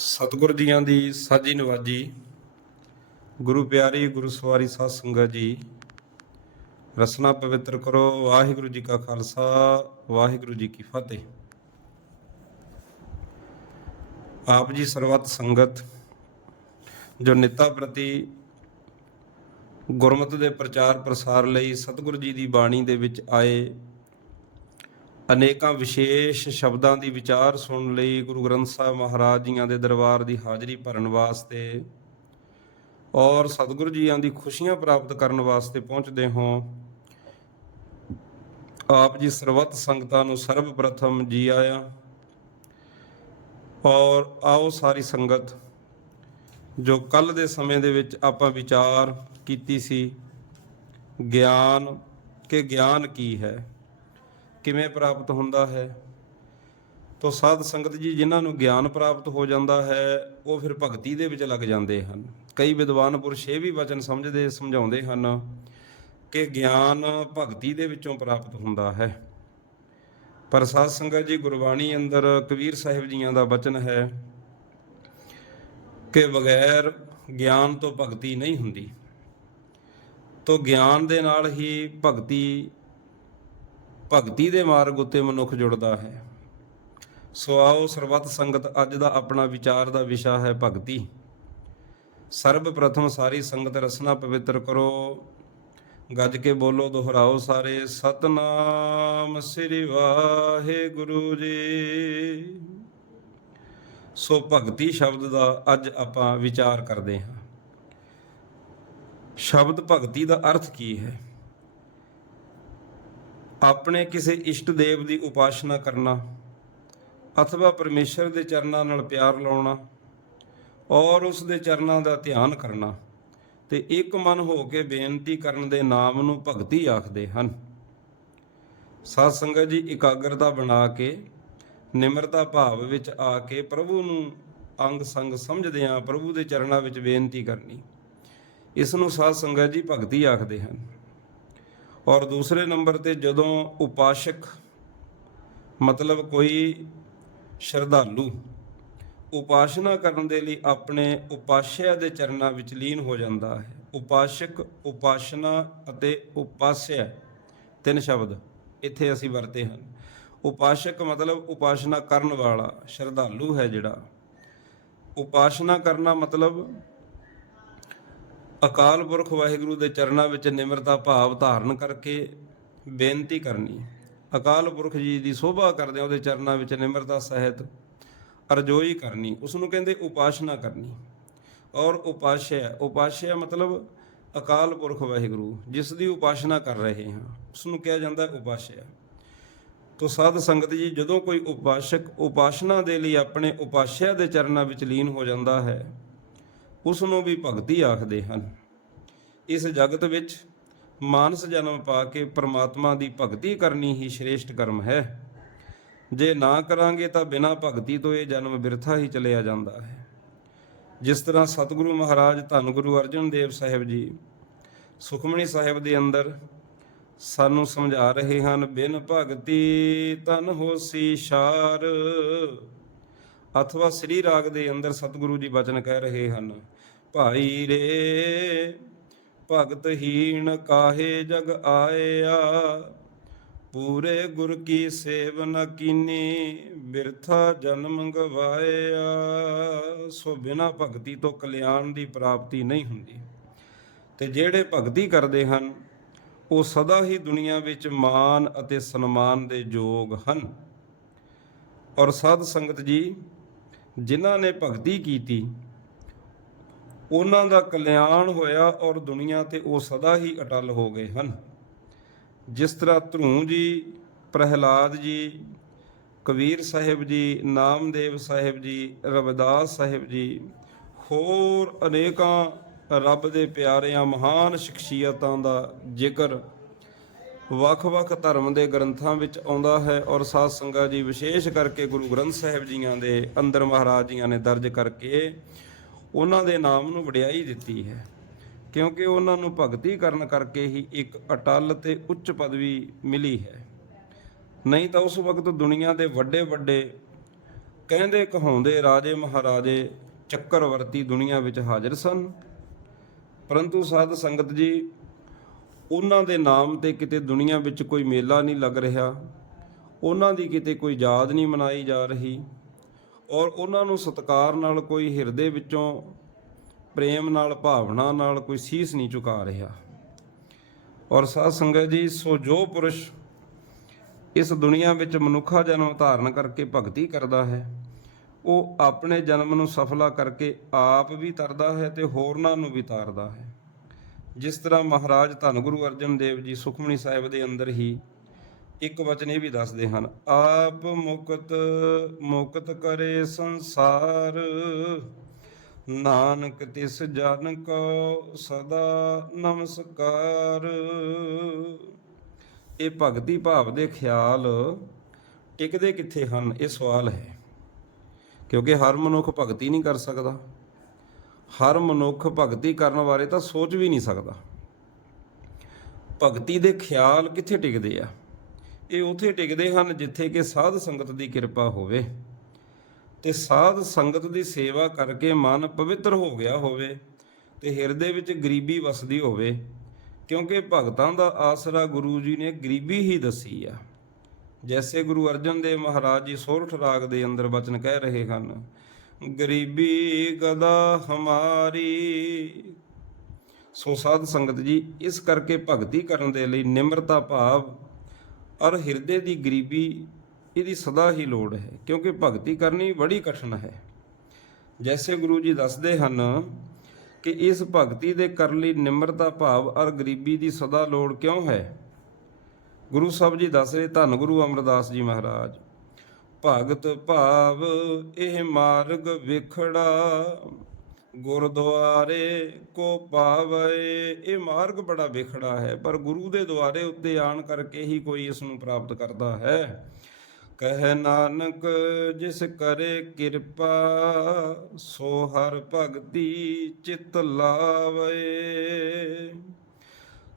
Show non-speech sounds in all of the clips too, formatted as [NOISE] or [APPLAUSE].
ਸਤਿਗੁਰ ਜੀਆਂ ਦੀ ਸਾਜੀ ਨਵਾਜੀ, ਗੁਰੂ ਪਿਆਰੀ, ਗੁਰੂ ਸਵਾਰੀ ਸਾਧ ਸੰਗਤ ਜੀ, ਰਸਨਾ ਪਵਿੱਤਰ ਕਰੋ, ਵਾਹਿਗੁਰੂ ਜੀ ਕਾ ਖਾਲਸਾ, ਵਾਹਿਗੁਰੂ ਜੀ ਕੀ ਫਤਿਹ। ਆਪ ਜੀ ਸਰਬੱਤ ਸੰਗਤ, ਜੋ ਨਿੱਤਾ ਪ੍ਰਤੀ ਗੁਰਮਤਿ ਦੇ ਪ੍ਰਚਾਰ ਪ੍ਰਸਾਰ ਲਈ ਸਤਿਗੁਰੂ ਜੀ ਦੀ ਬਾਣੀ ਦੇ ਵਿੱਚ ਆਏ ਅਨੇਕਾਂ ਵਿਸ਼ੇਸ਼ ਸ਼ਬਦਾਂ ਦੀ ਵਿਚਾਰ ਸੁਣਨ ਲਈ ਗੁਰੂ ਗ੍ਰੰਥ ਸਾਹਿਬ ਮਹਾਰਾਜ ਜੀਆਂ ਦੇ ਦਰਬਾਰ ਦੀ ਹਾਜ਼ਰੀ ਭਰਨ ਵਾਸਤੇ ਔਰ ਸਤਿਗੁਰੂ ਜੀਆਂ ਦੀ ਖੁਸ਼ੀਆਂ ਪ੍ਰਾਪਤ ਕਰਨ ਵਾਸਤੇ ਪਹੁੰਚਦੇ ਹੋ, ਆਪ ਜੀ ਸਰਬੱਤ ਸੰਗਤਾਂ ਨੂੰ ਸਰਬ ਪ੍ਰਥਮ ਜੀ ਆਇਆ। ਔਰ ਆਓ ਸਾਰੀ ਸੰਗਤ, ਜੋ ਕੱਲ ਦੇ ਸਮੇਂ ਦੇ ਵਿੱਚ ਆਪਾਂ ਵਿਚਾਰ ਕੀਤੀ ਸੀ, ਗਿਆਨ, ਕਿ ਗਿਆਨ ਕੀ ਹੈ? ਕਿਵੇਂ ਪ੍ਰਾਪਤ ਹੁੰਦਾ ਹੈ? ਤੋ ਸਾਧ ਸੰਗਤ ਜੀ ਜਿਨ੍ਹਾਂ ਨੂੰ ਗਿਆਨ ਪ੍ਰਾਪਤ ਹੋ ਜਾਂਦਾ ਹੈ, ਉਹ ਫਿਰ ਭਗਤੀ ਦੇ ਵਿੱਚ ਲੱਗ ਜਾਂਦੇ ਹਨ। ਕਈ ਵਿਦਵਾਨ ਪੁਰਸ਼ ਇਹ ਵੀ ਵਚਨ ਸਮਝਦੇ, ਸਮਝਾਉਂਦੇ ਹਨ ਕਿ ਗਿਆਨ ਭਗਤੀ ਦੇ ਵਿੱਚੋਂ ਪ੍ਰਾਪਤ ਹੁੰਦਾ ਹੈ। ਪਰ ਸਾਧ ਸੰਗਤ ਜੀ ਗੁਰਬਾਣੀ ਅੰਦਰ ਕਬੀਰ ਸਾਹਿਬ ਜੀਆਂ ਦਾ ਵਚਨ ਹੈ ਕਿ ਬਗੈਰ ਗਿਆਨ ਤੋਂ ਭਗਤੀ ਨਹੀਂ ਹੁੰਦੀ। ਤੋ ਗਿਆਨ ਦੇ ਨਾਲ ਹੀ ਭਗਤੀ ਭਗਤੀ ਦੇ ਮਾਰਗ ਉੱਤੇ ਮਨੁੱਖ ਜੁੜਦਾ ਹੈ। ਸੋ ਆਓ ਸਰਬੱਤ ਸੰਗਤ ਅੱਜ ਦਾ ਆਪਣਾ ਵਿਚਾਰ ਦਾ ਵਿਸ਼ਾ ਹੈ ਭਗਤੀ। ਸਰਬ ਪ੍ਰਥਮ ਸਾਰੀ ਸੰਗਤ ਰਸਨਾ ਪਵਿੱਤਰ ਕਰੋ। ਗੱਜ ਕੇ ਬੋਲੋ, ਦੁਹਰਾਓ ਸਾਰੇ, ਸਤਨਾਮ ਸ੍ਰੀ ਵਾਹਿਗੁਰੂ ਜੀ। ਸੋ ਭਗਤੀ ਸ਼ਬਦ ਦਾ ਅੱਜ ਆਪਾਂ ਵਿਚਾਰ ਕਰਦੇ ਹਾਂ। ਸ਼ਬਦ ਭਗਤੀ ਦਾ ਅਰਥ ਕੀ ਹੈ? ਆਪਣੇ ਕਿਸੇ ਇਸ਼ਟ ਦੇਵ ਦੀ ਉਪਾਸਨਾ ਕਰਨਾ, ਅਥਵਾ ਪਰਮੇਸ਼ਰ ਦੇ ਚਰਨਾਂ ਨਾਲ ਪਿਆਰ ਲਾਉਣਾ ਔਰ ਉਸ ਦੇ ਚਰਨਾਂ ਦਾ ਧਿਆਨ ਕਰਨਾ, ਤੇ ਇੱਕ ਮਨ ਹੋ ਕੇ ਬੇਨਤੀ ਕਰਨ ਦੇ ਨਾਮ ਨੂੰ ਭਗਤੀ ਆਖਦੇ ਹਨ। ਸਾਧ ਸੰਗਤ ਜੀ, ਇਕਾਗਰਤਾ ਬਣਾ ਕੇ, ਨਿਮਰਤਾ ਭਾਵ ਵਿੱਚ ਆ ਕੇ ਪ੍ਰਭੂ ਨੂੰ ਅੰਗ ਸੰਗ ਸਮਝਦਿਆਂ ਪ੍ਰਭੂ ਦੇ ਚਰਨਾਂ ਵਿੱਚ ਬੇਨਤੀ ਕਰਨੀ। ਇਸ ਨੂੰ ਸਾਧ ਸੰਗਤ ਜੀ ਭਗਤੀ ਆਖਦੇ ਹਨ। ਔਰ ਦੂਸਰੇ ਨੰਬਰ ਤੇ ਜਦੋਂ ਉਪਾਸ਼ਕ, ਮਤਲਬ ਕੋਈ ਸ਼ਰਧਾਲੂ ਉਪਾਸ਼ਨਾ ਕਰਨ ਦੇ ਲਈ ਆਪਣੇ ਉਪਾਸ਼ਿਆ ਦੇ ਚਰਨਾਂ ਵਿੱਚ ਲੀਨ ਹੋ ਜਾਂਦਾ ਹੈ, ਉਪਾਸ਼ਕ, ਉਪਾਸ਼ਨਾ ਅਤੇ ਉਪਾਸਿਆ, ਤਿੰਨ ਸ਼ਬਦ ਇੱਥੇ ਅਸੀਂ ਵਰਤੇ ਹਨ। ਉਪਾਸ਼ਕ ਮਤਲਬ ਉਪਾਸ਼ਨਾ ਕਰਨ ਵਾਲਾ, ਸ਼ਰਧਾਲੂ ਹੈ ਜਿਹੜਾ। ਉਪਾਸ਼ਨਾ ਕਰਨਾ ਮਤਲਬ ਅਕਾਲ ਪੁਰਖ ਵਾਹਿਗੁਰੂ ਦੇ ਚਰਨਾਂ ਵਿੱਚ ਨਿਮਰਤਾ ਭਾਵ ਧਾਰਨ ਕਰਕੇ ਬੇਨਤੀ ਕਰਨੀ ਅਕਾਲ ਪੁਰਖ ਜੀ ਦੀ ਸੋਭਾ ਕਰਦੇ ਉਹਦੇ ਚਰਨਾਂ ਵਿੱਚ ਨਿਮਰਤਾ, ਸਹਿਤ, ਅਰਜੋਈ ਕਰਨੀ ਉਸ ਨੂੰ ਕਹਿੰਦੇ ਉਪਾਸ਼ਨਾ ਕਰਨੀ। ਔਰ ਉਪਾਸ਼ਿਆ ਉਪਾਸ਼ਿਆ ਮਤਲਬ ਅਕਾਲ ਪੁਰਖ ਵਾਹਿਗੁਰੂ, ਜਿਸ ਦੀ ਉਪਾਸ਼ਨਾ ਕਰ ਰਹੇ ਹਾਂ ਉਸ ਨੂੰ ਕਿਹਾ ਜਾਂਦਾ ਉਪਾਸ਼ਿਆ ਤੋ ਸਾਧ ਸੰਗਤ ਜੀ, ਜਦੋਂ ਕੋਈ ਉਪਾਸ਼ਕ ਉਪਾਸ਼ਨਾ ਦੇ ਲਈ ਆਪਣੇ ਉਪਾਸ਼ਿਆ ਦੇ ਚਰਨਾਂ ਵਿੱਚ ਲੀਨ ਹੋ ਜਾਂਦਾ ਹੈ ਉਸ ਨੂੰ ਵੀ ਭਗਤੀ ਆਖਦੇ ਹਨ। ਇਸ ਜਗਤ ਵਿੱਚ ਮਾਨਸ ਜਨਮ ਪਾ ਕੇ ਪ੍ਰਮਾਤਮਾ ਦੀ ਭਗਤੀ ਕਰਨੀ ਹੀ ਸ਼੍ਰੇਸ਼ਟ ਕਰਮ ਹੈ। ਜੇ ਨਾ ਕਰਾਂਗੇ ਤਾਂ ਬਿਨਾਂ ਭਗਤੀ ਤੋਂ ਇਹ ਜਨਮ ਬਿਰਥਾ ਹੀ ਚਲਿਆ ਜਾਂਦਾ ਹੈ। ਜਿਸ ਤਰ੍ਹਾਂ ਸਤਿਗੁਰੂ ਮਹਾਰਾਜ ਧੰਨ ਗੁਰੂ ਅਰਜਨ ਦੇਵ ਸਾਹਿਬ ਜੀ ਸੁਖਮਣੀ ਸਾਹਿਬ ਦੇ ਅੰਦਰ ਸਾਨੂੰ ਸਮਝਾ ਰਹੇ ਹਨ, ਬਿਨ ਭਗਤੀ ਤਨ ਹੋਸੀ ਸ਼ਾਰ। ਅਥਵਾ ਸ੍ਰੀ ਰਾਗ ਦੇ ਅੰਦਰ ਸਤਿਗੁਰੂ ਜੀ ਬਚਨ ਕਹਿ ਰਹੇ ਹਨ, ਭਾਈ ਰੇ ਭਗਤਹੀਣ ਕਾਹੇ ਜਗ ਆਇਆ? ਪੂਰੇ ਗੁਰ ਕੀ ਸੇਵ ਨ ਕੀਨੀ, ਬਿਰਥਾ ਜਨਮ ਗਵਾਇਆ? ਸੋ ਬਿਨਾ ਭਗਤੀ ਤੋਂ ਕਲਿਆਣ ਦੀ ਪ੍ਰਾਪਤੀ ਨਹੀਂ ਹੁੰਦੀ। ਤੇ ਜਿਹੜੇ ਭਗਤੀ ਕਰਦੇ ਹਨ, ਉਹ ਸਦਾ ਹੀ ਦੁਨੀਆ ਵਿੱਚ ਮਾਨ ਅਤੇ ਸਨਮਾਨ ਦੇ ਯੋਗ ਹਨ। ਔਰ ਸਾਧ ਸੰਗਤ ਜੀ ਜਿਨ੍ਹਾਂ ਨੇ ਭਗਤੀ ਕੀਤੀ, ਉਹਨਾਂ ਦਾ ਕਲਿਆਣ ਹੋਇਆ ਔਰ ਦੁਨੀਆ ਤੇ ਉਹ ਸਦਾ ਹੀ ਅਟਲ ਹੋ ਗਏ ਹਨ। ਜਿਸ ਤਰ੍ਹਾਂ ਧਰੂ ਜੀ, ਪ੍ਰਹਿਲਾਦ ਜੀ, ਕਬੀਰ ਸਾਹਿਬ ਜੀ, ਨਾਮਦੇਵ ਸਾਹਿਬ ਜੀ, ਰਵਿਦਾਸ ਸਾਹਿਬ ਜੀ, ਹੋਰ ਅਨੇਕਾਂ ਰੱਬ ਦੇ ਪਿਆਰਿਆਂ, ਮਹਾਨ ਸ਼ਖਸੀਅਤਾਂ ਦਾ ਜ਼ਿਕਰ ਵੱਖ-ਵੱਖ ਧਰਮ ਦੇ ਗ੍ਰੰਥਾਂ ਵਿੱਚ ਆਉਂਦਾ ਹੈ ਔਰ ਸਾਧ ਸੰਗਤ ਜੀ ਵਿਸ਼ੇਸ਼ ਕਰਕੇ ਗੁਰੂ ਗ੍ਰੰਥ ਸਾਹਿਬ ਜੀਆਂ ਦੇ ਅੰਦਰ ਮਹਾਰਾਜ ਜੀਆਂ ਨੇ ਦਰਜ ਕਰਕੇ ਉਹਨਾਂ ਦੇ ਨਾਮ ਨੂੰ ਵਡਿਆਈ ਦਿੱਤੀ ਹੈ। ਕਿਉਂਕਿ ਉਹਨਾਂ ਨੂੰ ਭਗਤੀ ਕਰਨ ਕਰਕੇ ਹੀ ਇੱਕ ਅਟਲ ਤੇ ਉੱਚ ਪਦਵੀ ਮਿਲੀ ਹੈ। ਨਹੀਂ ਤਾਂ ਉਸ ਵਕਤ ਦੁਨੀਆ ਦੇ ਵੱਡੇ ਵੱਡੇ ਕਹਿੰਦੇ ਕਹਾਉਂਦੇ ਰਾਜੇ ਮਹਾਰਾਜੇ ਚੱਕਰਵਰਤੀ ਦੁਨੀਆ ਵਿੱਚ ਹਾਜ਼ਰ ਸਨ। ਪਰੰਤੂ ਸਾਧ ਸੰਗਤ ਜੀ ਉਹਨਾਂ ਦੇ ਨਾਮ ਤੇ ਕਿਤੇ ਦੁਨੀਆ ਵਿੱਚ ਕੋਈ ਮੇਲਾ ਨਹੀਂ ਲੱਗ ਰਿਹਾ, ਉਹਨਾਂ ਦੀ ਕਿਤੇ ਕੋਈ ਯਾਦ ਨਹੀਂ ਮਨਾਈ ਜਾ ਰਹੀ ਔਰ ਉਹਨਾਂ ਨੂੰ ਸਤਕਾਰ ਨਾਲ ਕੋਈ ਹਿਰਦੇ ਵਿੱਚੋਂ ਪ੍ਰੇਮ ਨਾਲ, ਭਾਵਨਾ ਨਾਲ ਕੋਈ ਸੀਸ ਨਹੀਂ ਝੁਕਾ ਰਿਹਾ। ਔਰ ਸਾਧ ਸੰਗਤ ਜੀ, ਸੋ ਜੋ ਪੁਰਸ਼ ਇਸ ਦੁਨੀਆ ਵਿੱਚ ਮਨੁੱਖਾ ਜਨਮ ਧਾਰਨ ਕਰਕੇ ਭਗਤੀ ਕਰਦਾ ਹੈ, ਉਹ ਆਪਣੇ ਜਨਮ ਨੂੰ ਸਫਲਾ ਕਰਕੇ ਆਪ ਵੀ ਤਰਦਾ ਹੈ ਤੇ ਹੋਰਨਾਂ ਨੂੰ ਵੀ ਤਾਰਦਾ ਹੈ। ਜਿਸ ਤਰ੍ਹਾਂ ਮਹਾਰਾਜ ਧੰਨ ਗੁਰੂ ਅਰਜਨ ਦੇਵ ਜੀ ਸੁਖਮਣੀ ਸਾਹਿਬ ਦੇ ਅੰਦਰ ਹੀ ਇੱਕ ਵਚਨ ਇਹ ਵੀ ਦੱਸਦੇ ਹਨ, ਆਪ ਮੁਕਤ ਮੁਕਤ ਕਰੇ ਸੰਸਾਰ, ਨਾਨਕ ਤਿਸ ਜਨ ਕੋ ਸਦਾ ਨਮਸਕਾਰ। ਇਹ ਭਗਤੀ ਭਾਵ ਦੇ ਖਿਆਲ ਟਿਕਦੇ ਕਿੱਥੇ ਹਨ? ਇਹ ਸਵਾਲ ਹੈ, ਕਿਉਂਕਿ ਹਰ ਮਨੁੱਖ ਭਗਤੀ ਨਹੀਂ ਕਰ ਸਕਦਾ। ਹਰ ਮਨੁੱਖ ਭਗਤੀ ਕਰਨ ਬਾਰੇ ਤਾਂ ਸੋਚ ਵੀ ਨਹੀਂ ਸਕਦਾ। ਭਗਤੀ ਦੇ ਖਿਆਲ ਕਿੱਥੇ ਟਿਕਦੇ ਆ? ਇਹ ਉਥੇ ਟਿਕਦੇ ਹਨ ਜਿੱਥੇ ਕਿ ਸਾਧ ਸੰਗਤ ਦੀ ਕਿਰਪਾ ਹੋਵੇ ਤੇ ਸਾਧ ਸੰਗਤ ਦੀ ਸੇਵਾ ਕਰਕੇ ਮਨ ਪਵਿੱਤਰ ਹੋ ਗਿਆ ਹੋਵੇ ਤੇ ਹਿਰਦੇ ਵਿੱਚ ਗਰੀਬੀ ਵਸਦੀ ਹੋਵੇ, ਕਿਉਂਕਿ ਭਗਤਾਂ ਦਾ ਆਸਰਾ ਗੁਰੂ ਜੀ ਨੇ ਗਰੀਬੀ ਹੀ ਦੱਸੀ ਆ। ਜੈਸੇ ਗੁਰੂ ਅਰਜਨ ਦੇਵ ਮਹਾਰਾਜ ਜੀ ਸੋਰਠ ਰਾਗ ਦੇ ਅੰਦਰ ਬਚਨ ਕਹਿ ਰਹੇ ਹਨ ਗਰੀਬੀ ਗਦਾ ਹਮਾਰੀ। ਸੋ ਸਾਧ ਸੰਗਤ ਜੀ, ਇਸ ਕਰਕੇ ਭਗਤੀ ਕਰਨ ਦੇ ਲਈ ਨਿਮਰਤਾ ਭਾਵ ਔਰ ਹਿਰਦੇ ਦੀ ਗਰੀਬੀ, ਇਹਦੀ ਸਦਾ ਹੀ ਲੋੜ ਹੈ, ਕਿਉਂਕਿ ਭਗਤੀ ਕਰਨੀ ਬੜੀ ਕਠਿਨ ਹੈ। ਜੈਸੇ ਗੁਰੂ ਜੀ ਦੱਸਦੇ ਹਨ ਕਿ ਇਸ ਭਗਤੀ ਦੇ ਕਰਨ ਲਈ ਨਿਮਰਤਾ ਭਾਵ ਔਰ ਗਰੀਬੀ ਦੀ ਸਦਾ ਲੋੜ ਕਿਉਂ ਹੈ? ਗੁਰੂ ਸਾਹਿਬ ਜੀ ਦੱਸ ਰਹੇ, ਧੰਨ ਗੁਰੂ ਅਮਰਦਾਸ ਜੀ ਮਹਾਰਾਜ। ਭਗਤ ਭਾਵ, ਇਹ ਮਾਰਗ ਵਿਖੜਾ। ਗੁਰਦੁਆਰੇ ਕੋ ਪਾਵੇ, ਇਹ ਮਾਰਗ ਬੜਾ ਵਿਖੜਾ ਹੈ, ਪਰ ਗੁਰੂ ਦੇ ਦੁਆਰੇ ਉੱਤੇ ਆਣ ਕਰਕੇ ਹੀ ਕੋਈ ਇਸ ਨੂੰ ਪ੍ਰਾਪਤ ਕਰਦਾ ਹੈ। ਕਹਿ ਨਾਨਕ, ਜਿਸ ਕਰੇ ਕਿਰਪਾ, ਸੋ ਹਰ ਭਗਤੀ ਚਿਤ ਲਾਵੇ।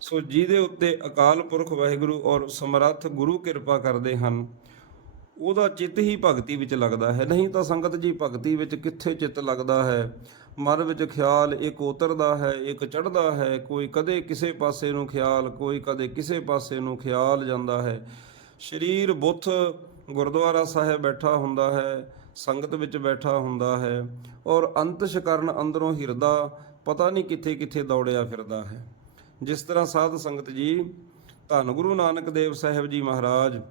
ਸੋ ਜਿਹਦੇ ਉੱਤੇ ਅਕਾਲ ਪੁਰਖ ਵਾਹਿਗੁਰੂ ਔਰ ਸਮਰੱਥ ਗੁਰੂ ਕਿਰਪਾ ਕਰਦੇ ਹਨ ਉਹਦਾ ਚਿੱਤ ਹੀ ਭਗਤੀ ਵਿੱਚ ਲੱਗਦਾ ਹੈ। ਨਹੀਂ ਤਾਂ ਸੰਗਤ ਜੀ ਭਗਤੀ ਵਿੱਚ ਕਿੱਥੇ ਚਿੱਤ ਲੱਗਦਾ ਹੈ? ਮਨ ਵਿੱਚ ਖਿਆਲ ਇੱਕ ਉਤਰਦਾ ਹੈ, ਇੱਕ ਚੜਦਾ ਹੈ। ਕੋਈ ਕਦੇ ਕਿਸੇ ਪਾਸੇ ਨੂੰ ਖਿਆਲ, ਕੋਈ ਕਦੇ ਕਿਸੇ ਪਾਸੇ ਨੂੰ ਖਿਆਲ ਜਾਂਦਾ ਹੈ। ਸਰੀਰ ਬੁੱਥ ਗੁਰਦੁਆਰਾ ਸਾਹਿਬ ਬੈਠਾ ਹੁੰਦਾ ਹੈ, ਸੰਗਤ ਵਿੱਚ ਬੈਠਾ ਹੁੰਦਾ ਹੈ ਔਰ ਅੰਤਿਸ਼ ਕਰਨ ਅੰਦਰੋਂ ਹਿਰਦਾ ਪਤਾ ਨਹੀਂ ਕਿੱਥੇ ਕਿੱਥੇ ਦੌੜਿਆ ਫਿਰਦਾ ਹੈ। ਜਿਸ ਤਰ੍ਹਾਂ ਸਾਧ ਸੰਗਤ ਜੀ, ਧੰਨ ਗੁਰੂ ਨਾਨਕ ਦੇਵ ਸਾਹਿਬ ਜੀ ਮਹਾਰਾਜ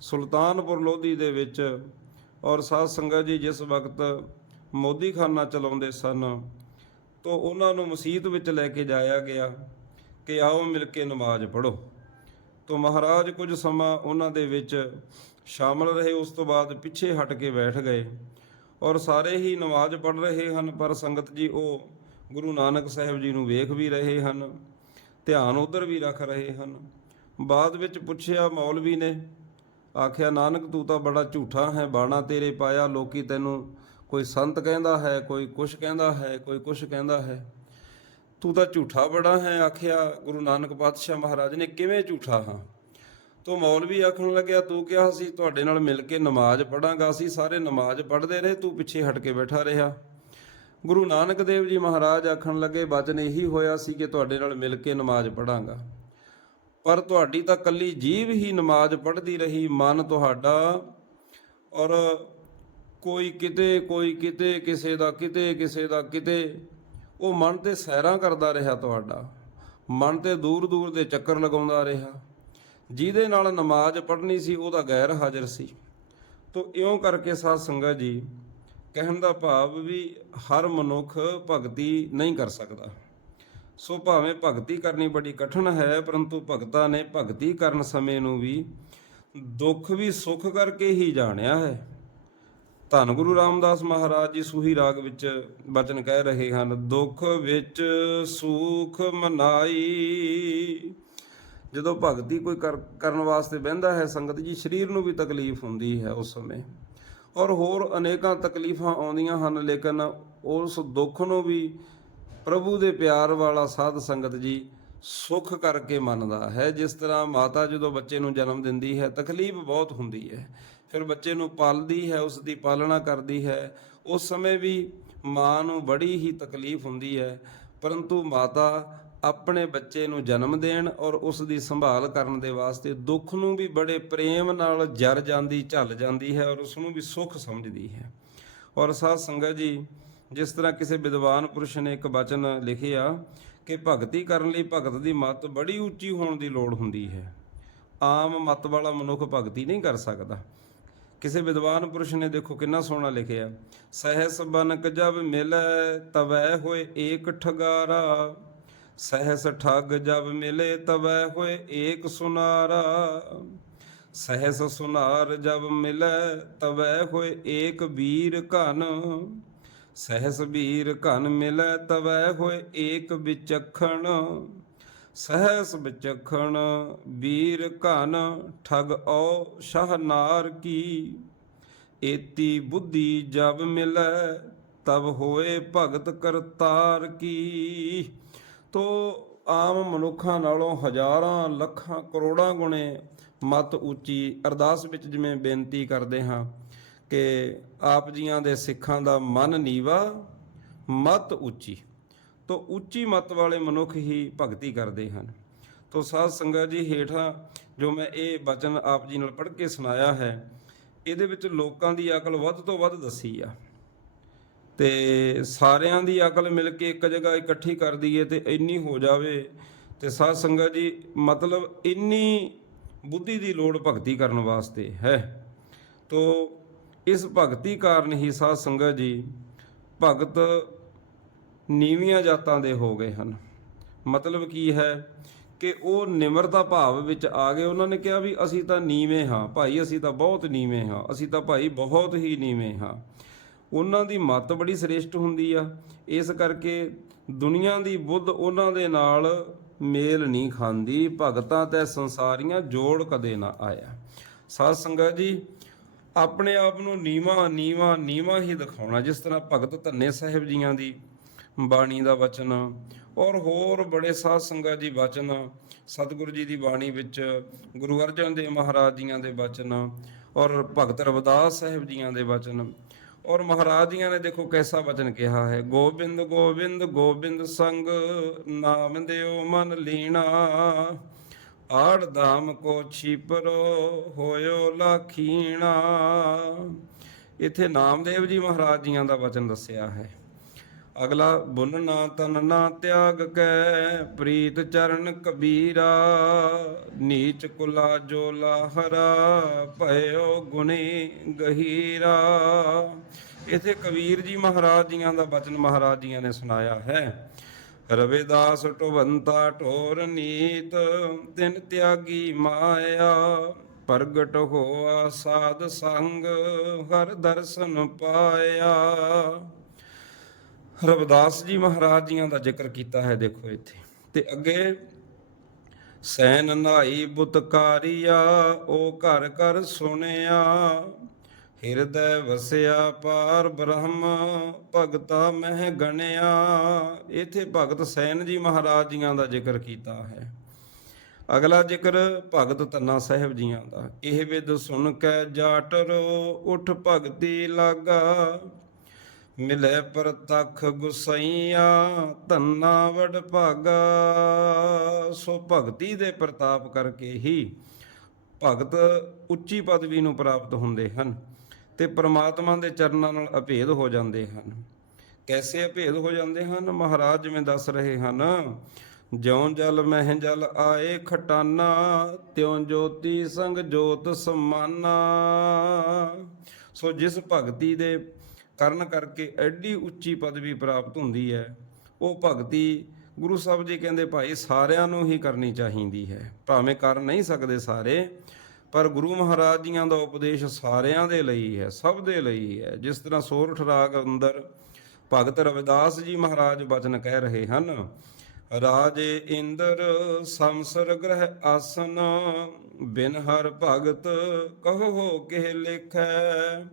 ਸੁਲਤਾਨਪੁਰ ਲੋਧੀ ਦੇ ਵਿੱਚ ਔਰ ਸਾਧ ਸੰਗਤ ਜੀ ਜਿਸ ਵਕਤ ਮੋਦੀ ਖਾਨਾ ਚਲਾਉਂਦੇ ਸਨ, ਤੋਂ ਉਹਨਾਂ ਨੂੰ ਮਸਜਿਦ ਵਿੱਚ ਲੈ ਕੇ ਜਾਇਆ ਗਿਆ ਕਿ ਆਓ ਮਿਲ ਕੇ ਨਮਾਜ਼ ਪੜ੍ਹੋ। ਤੋਂ ਮਹਾਰਾਜ ਕੁਝ ਸਮਾਂ ਉਹਨਾਂ ਦੇ ਵਿੱਚ ਸ਼ਾਮਲ ਰਹੇ, ਉਸ ਤੋਂ ਬਾਅਦ ਪਿੱਛੇ ਹਟ ਕੇ ਬੈਠ ਗਏ ਔਰ ਸਾਰੇ ਹੀ ਨਮਾਜ਼ ਪੜ੍ਹ ਰਹੇ ਹਨ, ਪਰ ਸੰਗਤ ਜੀ ਉਹ ਗੁਰੂ ਨਾਨਕ ਸਾਹਿਬ ਜੀ ਨੂੰ ਵੇਖ ਵੀ ਰਹੇ ਹਨ, ਧਿਆਨ ਉਧਰ ਵੀ ਰੱਖ ਰਹੇ ਹਨ। ਬਾਅਦ ਵਿੱਚ ਪੁੱਛਿਆ, ਮੌਲਵੀ ਨੇ ਆਖਿਆ, ਨਾਨਕ, ਤੂੰ ਤਾਂ ਬੜਾ ਝੂਠਾ ਹੈ, ਬਾਣਾ ਤੇਰੇ ਪਾਇਆ। ਲੋਕੀ ਤੈਨੂੰ ਕੋਈ ਸੰਤ ਕਹਿੰਦਾ ਹੈ, ਕੋਈ ਕੁਛ ਕਹਿੰਦਾ ਹੈ, ਕੋਈ ਕੁਛ ਕਹਿੰਦਾ ਹੈ। ਤੂੰ ਤਾਂ ਝੂਠਾ ਬੜਾ ਹੈ, ਆਖਿਆ ਗੁਰੂ ਨਾਨਕ ਪਾਤਸ਼ਾਹ ਮਹਾਰਾਜ ਨੇ। ਕਿਵੇਂ ਝੂਠਾ ਹਾਂ? ਤੋ ਮੌਲਵੀ ਆਖਣ ਲੱਗਿਆ, ਤੂੰ ਕਿਹਾ ਸੀ, ਤੁਹਾਡੇ ਨਾਲ ਮਿਲ ਕੇ ਨਮਾਜ਼ ਪੜਾਂਗਾ ਅਸੀਂ ਸਾਰੇ ਨਮਾਜ਼ ਪੜ੍ਹਦੇ ਰਹੇ, ਤੂੰ ਪਿੱਛੇ ਹਟ ਕੇ ਬੈਠਾ ਰਿਹਾ। ਗੁਰੂ ਨਾਨਕ ਦੇਵ ਜੀ ਮਹਾਰਾਜ ਆਖਣ ਲੱਗੇ ਬਚਨ ਇਹੀ ਹੋਇਆ ਸੀ ਕਿ ਤੁਹਾਡੇ ਨਾਲ ਮਿਲ ਕੇ ਨਮਾਜ਼ ਪੜਾਂਗਾ ਪਰ ਤੁਹਾਡੀ ਤਾਂ ਕੱਲੀ ਜੀਵ ਹੀ ਨਮਾਜ਼ ਪੜ੍ਹਦੀ ਰਹੀ, ਮਨ ਤੁਹਾਡਾ। ਔਰ ਕੋਈ ਕਿਤੇ ਕੋਈ ਕਿਤੇ, ਕਿਸੇ ਦਾ ਕਿਤੇ, ਕਿਸੇ ਦਾ ਕਿਤੇ, ਉਹ ਮਨ ਤੇ ਸੈਰਾਂ ਕਰਦਾ ਰਿਹਾ ਤੁਹਾਡਾ। ਮਨ ਤੇ ਦੂਰ ਦੂਰ ਦੇ ਚੱਕਰ ਲਗਾਉਂਦਾ ਰਿਹਾ। ਜਿਹਦੇ ਨਾਲ ਨਮਾਜ਼ ਪੜ੍ਹਨੀ ਸੀ, ਉਹਦਾ ਗੈਰ ਹਾਜ਼ਰ ਸੀ। ਤੋ ਇਉਂ ਕਰਕੇ ਸਾਧ ਸੰਗਤ ਜੀ, ਕਹਿਣ ਦਾ ਭਾਵ ਵੀ ਹਰ ਮਨੁੱਖ ਭਗਤੀ ਨਹੀਂ ਕਰ ਸਕਦਾ। ਸੋ ਭਾਵੇਂ ਭਗਤੀ ਕਰਨੀ ਬੜੀ ਕਠਿਨ ਹੈ, ਪਰੰਤੂ ਭਗਤਾਂ ਨੇ ਭਗਤੀ ਕਰਨ ਸਮੇਂ ਨੂੰ ਵੀ ਦੁੱਖ ਵੀ ਸੁੱਖ ਕਰਕੇ ਹੀ ਜਾਣਿਆ ਹੈ। ਧੰਨ ਗੁਰੂ ਰਾਮਦਾਸ ਮਹਾਰਾਜ ਜੀ ਸੂਹੀ ਰਾਗ ਵਿੱਚ ਬਚਨ ਕਹਿ ਰਹੇ ਹਨ, ਦੁੱਖ ਵਿੱਚ ਸੁਖ ਮਨਾਈ। ਜਦੋਂ ਭਗਤੀ ਕੋਈ ਕਰ- ਕਰਨ ਵਾਸਤੇ ਬਹਿੰਦਾ ਹੈ, ਸੰਗਤ ਜੀ ਸਰੀਰ ਨੂੰ ਵੀ ਤਕਲੀਫ ਹੁੰਦੀ ਹੈ ਉਸ ਸਮੇਂ। ਔਰ ਹੋਰ ਅਨੇਕਾਂ ਤਕਲੀਫਾਂ ਆਉਂਦੀਆਂ ਹਨ, ਲੇਕਿਨ ਉਸ ਦੁੱਖ ਨੂੰ ਵੀ ਪ੍ਰਭੂ ਦੇ ਪਿਆਰ ਵਾਲਾ ਸਾਧ ਸੰਗਤ ਜੀ ਸੁੱਖ ਕਰਕੇ ਮੰਨਦਾ ਹੈ। ਜਿਸ ਤਰ੍ਹਾਂ ਮਾਤਾ ਜਦੋਂ ਬੱਚੇ ਨੂੰ ਜਨਮ ਦਿੰਦੀ ਹੈ, ਤਕਲੀਫ ਬਹੁਤ ਹੁੰਦੀ ਹੈ। ਫਿਰ ਬੱਚੇ ਨੂੰ ਪਾਲਦੀ ਹੈ ਉਸ ਦੀ ਪਾਲਣਾ ਕਰਦੀ ਹੈ। ਉਸ ਸਮੇਂ ਵੀ ਮਾਂ ਨੂੰ ਬੜੀ ਹੀ ਤਕਲੀਫ ਹੁੰਦੀ ਹੈ। ਪਰੰਤੂ ਮਾਤਾ ਆਪਣੇ ਬੱਚੇ ਨੂੰ ਜਨਮ ਦੇਣ ਔਰ ਉਸ ਦੀ ਸੰਭਾਲ ਕਰਨ ਦੇ ਵਾਸਤੇ ਦੁੱਖ ਨੂੰ ਵੀ ਬੜੇ ਪ੍ਰੇਮ ਨਾਲ ਜਰ ਜਾਂਦੀ, ਝੱਲ ਜਾਂਦੀ ਹੈ ਔਰ ਉਸ ਨੂੰ ਵੀ ਸੁੱਖ ਸਮਝਦੀ ਹੈ। ਔਰ ਸਾਧ ਸੰਗਤ ਜੀ ਜਿਸ ਤਰ੍ਹਾਂ ਕਿਸੇ ਵਿਦਵਾਨ ਪੁਰਸ਼ ਨੇ ਇੱਕ ਬਚਨ ਲਿਖਿਆ ਕਿ ਭਗਤੀ ਕਰਨ ਲਈ ਭਗਤ ਦੀ ਮੱਤ ਬੜੀ ਉੱਚੀ ਹੋਣ ਦੀ ਲੋੜ ਹੁੰਦੀ ਹੈ। ਆਮ ਮਤ ਵਾਲਾ ਮਨੁੱਖ ਭਗਤੀ ਨਹੀਂ ਕਰ ਸਕਦਾ। ਕਿਸੇ ਵਿਦਵਾਨ ਪੁਰਸ਼ ਨੇ ਦੇਖੋ ਕਿੰਨਾ ਸੋਹਣਾ ਲਿਖਿਆ, ਸਹਿਸ ਬਨਕ ਜਬ ਮਿਲੈ ਤਵੈ ਹੋਏ ਏਕ ਠਗਾਰਾ, ਸਹਿਸ ਠੱਗ ਜਬ ਮਿਲੇ ਤਵੈ ਹੋਏ ਏਕ ਸੁਨਾਰਾ, ਸਹਿਸ ਸੁਨਾਰ ਜਬ ਮਿਲੈ ਤਵੈ ਹੋਏ ਏਕ ਵੀਰ ਘਨ। ਸਹਿਸ ਵੀਰ ਘਨ ਮਿਲੈ ਤਵੈ ਹੋਏ ਏਕ ਵਿਚਖਣ। ਸਹਿਸ ਵਿਚਖਣ ਵੀਰ ਘਨ ਠਗ ਔ ਸ਼ਹਨਾਰ ਕੀ। ਏਤੀ ਬੁੱਧੀ ਜਬ ਮਿਲੈ ਤਬ ਹੋਏ ਭਗਤ ਕਰਤਾਰ ਕੀ। ਤੋ ਆਮ ਮਨੁੱਖਾਂ ਨਾਲੋਂ ਹਜ਼ਾਰਾਂ ਲੱਖਾਂ ਕਰੋੜਾਂ ਗੁਣੇ ਮਤ ਉੱਚੀ ਅਰਦਾਸ ਵਿੱਚ ਜਿਵੇਂ ਬੇਨਤੀ ਕਰਦੇ ਹਾਂ। ਕਿ ਆਪ ਜੀਆਂ ਦੇ ਸਿੱਖਾਂ ਦਾ ਮਨ ਨੀਵਾ, ਮਤ ਉੱਚੀ। ਤੋ ਉੱਚੀ ਮਤ ਵਾਲੇ ਮਨੁੱਖ ਹੀ ਭਗਤੀ ਕਰਦੇ ਹਨ। ਤੋ ਸਾਧ ਸੰਗਤ ਜੀ ਹੇਠਾਂ ਜੋ ਮੈਂ ਇਹ ਬਚਨ ਆਪ ਜੀ ਨਾਲ ਪੜ੍ਹ ਕੇ ਸੁਣਾਇਆ ਹੈ, ਇਹਦੇ ਵਿੱਚ ਲੋਕਾਂ ਦੀ ਅਕਲ ਵੱਧ ਤੋਂ ਵੱਧ ਦੱਸੀ ਆ। ਤੇ ਸਾਰਿਆਂ ਦੀ ਅਕਲ ਮਿਲ ਕੇ ਇੱਕ ਜਗ੍ਹਾ ਇਕੱਠੀ ਕਰ ਦਈਏ ਤੇ ਇੰਨੀ ਹੋ ਜਾਵੇ, ਤੇ ਸਾਧ ਸੰਗਤ ਜੀ ਮਤਲਬ ਇੰਨੀ ਬੁੱਧੀ ਦੀ ਲੋੜ ਭਗਤੀ ਕਰਨ ਵਾਸਤੇ ਹੈ। ਤੋ ਇਸ ਭਗਤੀ ਕਾਰਨ ਹੀ ਸਾਧ ਸੰਗਤ ਜੀ ਭਗਤ ਨੀਵੀਆਂ ਜਾਤਾਂ ਦੇ ਹੋ ਗਏ ਹਨ। ਮਤਲਬ ਕੀ ਹੈ ਕਿ ਉਹ ਨਿਮਰਤਾ ਭਾਵ ਵਿੱਚ ਆ ਗਏ। ਉਹਨਾਂ ਨੇ ਕਿਹਾ ਵੀ ਅਸੀਂ ਤਾਂ ਨੀਵੇਂ ਹਾਂ। ਭਾਈ, ਅਸੀਂ ਤਾਂ ਬਹੁਤ ਨੀਵੇਂ ਹਾਂ। ਅਸੀਂ ਤਾਂ ਭਾਈ ਬਹੁਤ ਹੀ ਨੀਵੇਂ ਹਾਂ। ਉਹਨਾਂ ਦੀ ਮੱਤ ਬੜੀ ਸ੍ਰੇਸ਼ਟ ਹੁੰਦੀ ਆ। ਇਸ ਕਰਕੇ ਦੁਨੀਆ ਦੀ ਬੁੱਧ ਉਹਨਾਂ ਦੇ ਨਾਲ ਮੇਲ ਨਹੀਂ ਖਾਂਦੀ। ਭਗਤਾਂ ਤੇ ਸੰਸਾਰੀਆਂ ਜੋੜ ਕਦੇ ਨਾ ਆਇਆ। ਸਾਧ ਸੰਗਤ ਜੀ ਆਪਣੇ ਆਪ ਨੂੰ ਨੀਵਾ ਨੀਵਾ ਨੀਵਾ ਹੀ ਦਿਖਾਉਣਾ, ਜਿਸ ਤਰ੍ਹਾਂ ਭਗਤ ਧੰਨੇ ਸਾਹਿਬ ਜੀਆਂ ਦੀ ਬਾਣੀ ਦਾ ਵਚਨ ਔਰ ਹੋਰ ਬੜੇ ਸਾਧ ਸੰਗਤ ਜੀ ਵਚਨ, ਸਤਿਗੁਰੂ ਜੀ ਦੀ ਬਾਣੀ ਵਿੱਚ ਗੁਰੂ ਅਰਜਨ ਦੇਵ ਮਹਾਰਾਜ ਜੀਆਂ ਦੇ ਵਚਨ ਔਰ ਭਗਤ ਰਵਿਦਾਸ ਸਾਹਿਬ ਜੀਆਂ ਦੇ ਵਚਨ ਔਰ ਮਹਾਰਾਜ ਜੀਆਂ ਨੇ ਦੇਖੋ ਕੈਸਾ ਵਚਨ ਕਿਹਾ ਹੈ, ਗੋਬਿੰਦ ਗੋਬਿੰਦ ਗੋਬਿੰਦ ਸੰਗ ਨਾਮ ਦਿਓ ਮਨ ਲੀਣਾ। ਆੜ ਧਾਮ ਕੋ ਛਿਪਰੋ ਹੋਇਓ ਲਾਖੀਣਾ। ਇਥੇ ਨਾਮਦੇਵ ਜੀ ਮਹਾਰਾਜ ਜੀਆਂ ਦਾ ਵਚਨ ਦੱਸਿਆ ਹੈ। ਅਗਲਾ ਬੁਨ ਨਾ ਤਨ ਨਾ ਤਿਆਗ ਕੈ, ਪ੍ਰੀਤ ਚਰਨ ਕਬੀਰਾ। ਨੀਚ ਕੁਲਾ ਜੋਲਾ ਹਰਾ, ਭਇਓ ਗੁਣੀ ਗਹੀਰਾ। ਇਥੇ ਕਬੀਰ ਜੀ ਮਹਾਰਾਜ ਜੀਆਂ ਦਾ ਬਚਨ ਮਹਾਰਾਜ ਜੀਆਂ ਨੇ ਸੁਣਾਇਆ ਹੈ। ਰਵਿਦਾਸ ਟੁਵੰਤਾ ਠੋਰ ਨੀਤ, ਤਿਨ ਤਿਆਗੀ ਮਾਇਆ, ਪ੍ਰਗਟ ਹੋਆ ਸਾਧ ਸੰਗ, ਹਰ ਦਰਸ਼ਨ ਪਾਇਆ। ਰਵਿਦਾਸ ਜੀ ਮਹਾਰਾਜ ਜੀਆਂ ਦਾ ਜ਼ਿਕਰ ਕੀਤਾ ਹੈ, ਦੇਖੋ ਇੱਥੇ। ਤੇ ਅੱਗੇ, ਸੈਨ ਨਾਈ ਬੁਤਕਾਰੀਆ, ਉਹ ਘਰ ਘਰ ਸੁਣਿਆ। ਹਿਰਦੈ ਵਸਿਆ ਪਾਰ ਬ੍ਰਹਮ, ਭਗਤਾ ਮਹਿ ਗਣਿਆ। ਇਥੇ ਭਗਤ ਸੈਨ ਜੀ ਮਹਾਰਾਜ ਜੀਆਂ ਦਾ ਜ਼ਿਕਰ ਕੀਤਾ ਹੈ। ਅਗਲਾ ਜ਼ਿਕਰ ਭਗਤ ਤੰਨਾ ਸਾਹਿਬ ਜੀਆਂ ਦਾ। ਇਹ ਵਿਦ ਸੁਣ ਕੇ ਜਾਟਰੋ, ਉਠ ਭਗਤੀ ਲਾਗਾ। ਮਿਲੇ ਪ੍ਰਤਖ ਗੁਸਈਆ ਧੰਨਾ ਵਡ ਭਾਗਾ। ਸੋ ਭਗਤੀ ਦੇ ਪ੍ਰਤਾਪ ਕਰਕੇ ਹੀ ਭਗਤ ਉੱਚੀ ਪਦਵੀ ਨੂੰ ਪ੍ਰਾਪਤ ਹੁੰਦੇ ਹਨ। ਤੇ ਪ੍ਰਮਾਤਮਾ ਦੇ ਚਰਨਾਂ ਨਾਲ ਅਭੇਦ ਹੋ ਜਾਂਦੇ ਹਨ। ਕੈਸੇ ਅਭੇਦ ਹੋ ਜਾਂਦੇ ਹਨ? ਮਹਾਰਾਜ ਜਿਵੇਂ ਦੱਸ ਰਹੇ ਹਨ, ਜਿਉਂ ਜਲ ਮਹਿ ਜਲ ਆਏ ਖਟਾਨਾ, ਤਿਉਂ ਜੋਤੀ ਸੰਗ ਜੋਤ ਸਮਾਨਾ। ਸੋ ਜਿਸ ਭਗਤੀ ਦੇ ਕਰਨ ਕਰਕੇ ਐਡੀ ਉੱਚੀ ਪਦਵੀ ਪ੍ਰਾਪਤ ਹੁੰਦੀ ਹੈ, ਉਹ ਭਗਤੀ ਗੁਰੂ ਸਾਹਿਬ ਜੀ ਕਹਿੰਦੇ ਭਾਈ ਸਾਰਿਆਂ ਨੂੰ ਹੀ ਕਰਨੀ ਚਾਹੀਦੀ ਹੈ। ਭਾਵੇਂ ਕਰ ਨਹੀਂ ਸਕਦੇ ਸਾਰੇ ਪਰ ਗੁਰੂ ਮਹਾਰਾਜ ਜੀਆਂ ਦਾ ਉਪਦੇਸ਼ ਸਾਰਿਆਂ ਦੇ ਲਈ ਹੈ, ਸਭ ਦੇ ਲਈ ਹੈ। ਜਿਸ ਤਰ੍ਹਾਂ ਸੋਰਠ ਰਾਗ ਅੰਦਰ ਭਗਤ ਰਵਿਦਾਸ ਜੀ ਮਹਾਰਾਜ ਬਚਨ ਕਹਿ ਰਹੇ ਹਨ, ਰਾਜੇ ਇੰਦਰ ਸੰਸਰ ਗ੍ਰਹਿ ਆਸਨ, ਬਿਨ ਹਰ ਭਗਤ ਕਹੋ ਕਿਹ ਲਿਖੈ।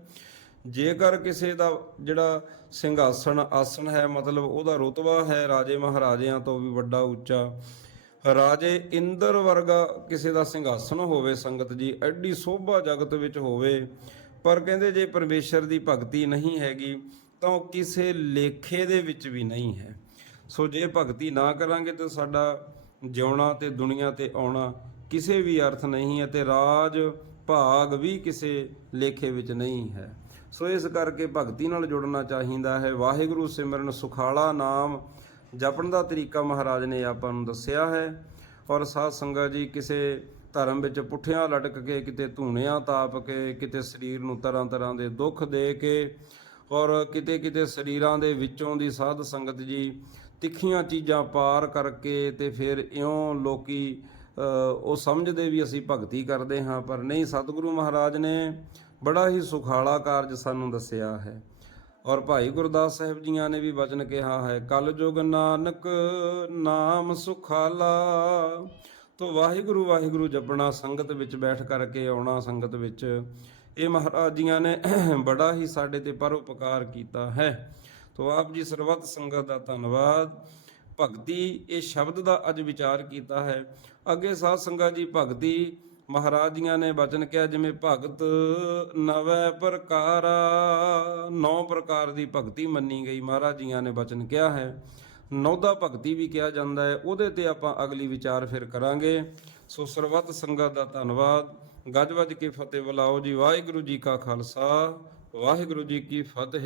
ਜੇਕਰ ਕਿਸੇ ਦਾ ਜਿਹੜਾ ਸਿੰਘਾਸਣ ਆਸਣ ਹੈ, ਮਤਲਬ ਉਹਦਾ ਰੁਤਬਾ ਹੈ ਰਾਜੇ ਮਹਾਰਾਜਿਆਂ ਤੋਂ ਵੀ ਵੱਡਾ ਉੱਚਾ ਰਾਜੇ ਇੰਦਰ ਵਰਗਾ ਕਿਸੇ ਦਾ ਸਿੰਘਾਸਨ ਹੋਵੇ, ਸੰਗਤ ਜੀ ਐਡੀ ਸੋਭਾ ਜਗਤ ਵਿੱਚ ਹੋਵੇ, ਪਰ ਕਹਿੰਦੇ ਜੇ ਪਰਮੇਸ਼ਰ ਦੀ ਭਗਤੀ ਨਹੀਂ ਹੈਗੀ, ਤਾਂ ਉਹ ਕਿਸੇ ਲੇਖੇ ਦੇ ਵਿੱਚ ਵੀ ਨਹੀਂ ਹੈ। ਸੋ ਜੇ ਭਗਤੀ ਨਾ ਕਰਾਂਗੇ ਤਾਂ ਸਾਡਾ ਜਿਉਣਾ ਤੇ ਦੁਨੀਆ ਤੇ ਆਉਣਾ ਕਿਸੇ ਵੀ ਅਰਥ ਨਹੀਂ ਹੈ ਤੇ ਰਾਜ ਭਾਗ ਵੀ ਕਿਸੇ ਲੇਖੇ ਵਿੱਚ ਨਹੀਂ ਹੈ। ਸੋ ਇਸ ਕਰਕੇ ਭਗਤੀ ਨਾਲ ਜੁੜਨਾ ਚਾਹੀਦਾ ਹੈ। ਵਾਹਿਗੁਰੂ ਸਿਮਰਨ ਸੁਖਾਲਾ ਨਾਮ। ਜਪਣ ਦਾ ਤਰੀਕਾ ਮਹਾਰਾਜ ਨੇ ਆਪਾਂ ਨੂੰ ਦੱਸਿਆ ਹੈ। ਔਰ ਸਾਧ ਸੰਗਤ ਜੀ ਕਿਸੇ ਧਰਮ ਵਿੱਚ ਪੁੱਠਿਆਂ ਲਟਕ ਕੇ, ਕਿਤੇ ਧੂਣਿਆਂ ਤਾਪ ਕੇ, ਕਿਤੇ ਸਰੀਰ ਨੂੰ ਤਰ੍ਹਾਂ ਤਰ੍ਹਾਂ ਦੇ ਦੁੱਖ ਦੇ ਕੇ, ਔਰ ਕਿਤੇ ਕਿਤੇ ਸਰੀਰਾਂ ਦੇ ਵਿੱਚੋਂ ਦੀ ਸਾਧ ਸੰਗਤ ਜੀ ਤਿੱਖੀਆਂ ਚੀਜ਼ਾਂ ਪਾਰ ਕਰਕੇ ਤੇ ਫਿਰ ਇਉਂ ਲੋਕੀ ਉਹ ਸਮਝਦੇ ਵੀ ਅਸੀਂ ਭਗਤੀ ਕਰਦੇ ਹਾਂ, ਪਰ ਨਹੀਂ, ਸਤਿਗੁਰੂ ਮਹਾਰਾਜ ਨੇ ਬੜਾ ਹੀ ਸੁਖਾਲਾ ਕਾਰਜ ਸਾਨੂੰ ਦੱਸਿਆ ਹੈ। ਔਰ ਭਾਈ ਗੁਰਦਾਸ ਸਾਹਿਬ ਜੀਆਂ ਨੇ ਵੀ ਵਚਨ ਕਿਹਾ ਹੈ, ਕਲ ਯੁਗ ਨਾਨਕ ਨਾਮ ਸੁਖਾਲਾ, ਤੋ ਵਾਹਿਗੁਰੂ ਵਾਹਿਗੁਰੂ ਜਪਣਾ, ਸੰਗਤ ਵਿੱਚ ਬੈਠ ਕਰਕੇ ਆਉਣਾ ਸੰਗਤ ਵਿੱਚ। ਇਹ ਮਹਾਰਾਜ ਜੀਆਂ ਨੇ [CLEARS THROAT] ਬੜਾ ਹੀ ਸਾਡੇ ਤੇ ਪਰਉਪਕਾਰ ਕੀਤਾ ਹੈ। ਤੋ ਆਪ ਜੀ ਸਰਬੱਤ ਸੰਗਤ ਦਾ ਧੰਨਵਾਦ। ਭਗਤੀ, ਇਹ ਸ਼ਬਦ ਦਾ ਅੱਜ ਵਿਚਾਰ ਕੀਤਾ ਹੈ। ਅੱਗੇ ਸਾਧ ਸੰਗਤ ਜੀ, ਭਗਤੀ ਮਹਾਰਾਜ ਜੀਆਂ ਨੇ ਬਚਨ ਕਿਹਾ, ਜਿਵੇਂ ਭਗਤ ਨਵੇਂ ਪ੍ਰਕਾਰਾ, ਨੌ ਪ੍ਰਕਾਰ ਦੀ ਭਗਤੀ ਮੰਨੀ ਗਈ। ਮਹਾਰਾਜ ਜੀਆਂ ਨੇ ਬਚਨ ਕਿਹਾ ਹੈ, ਨੌਦਾ ਭਗਤੀ ਵੀ ਕਿਹਾ ਜਾਂਦਾ ਹੈ। ਉਹਦੇ ਤੇ ਆਪਾਂ ਅਗਲੀ ਵਿਚਾਰ ਫਿਰ ਕਰਾਂਗੇ। ਸੋ ਸਰਬੱਤ ਸੰਗਤ ਦਾ ਧੰਨਵਾਦ। ਗੱਜ ਵੱਜ ਕੇ ਫਤਿਹ ਬੁਲਾਓ ਜੀ। ਵਾਹਿਗੁਰੂ ਜੀ ਕਾ ਖਾਲਸਾ, ਵਾਹਿਗੁਰੂ ਜੀ ਕੀ ਫਤਿਹ।